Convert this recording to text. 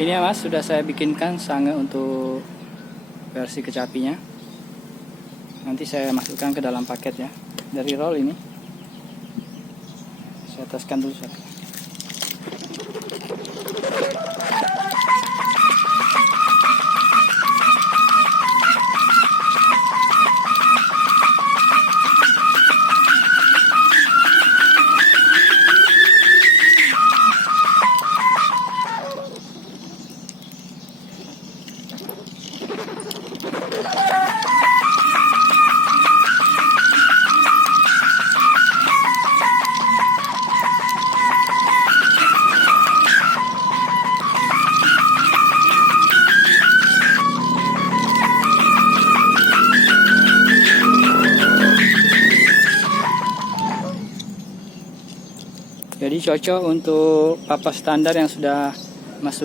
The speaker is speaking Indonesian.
Ini ya Mas, sudah saya bikinkan sange untuk versi kecapinya. Nanti saya masukkan ke dalam paket ya. Dari roll ini saya teskan dulu. Jadi cocok untuk papas standar yang sudah masuk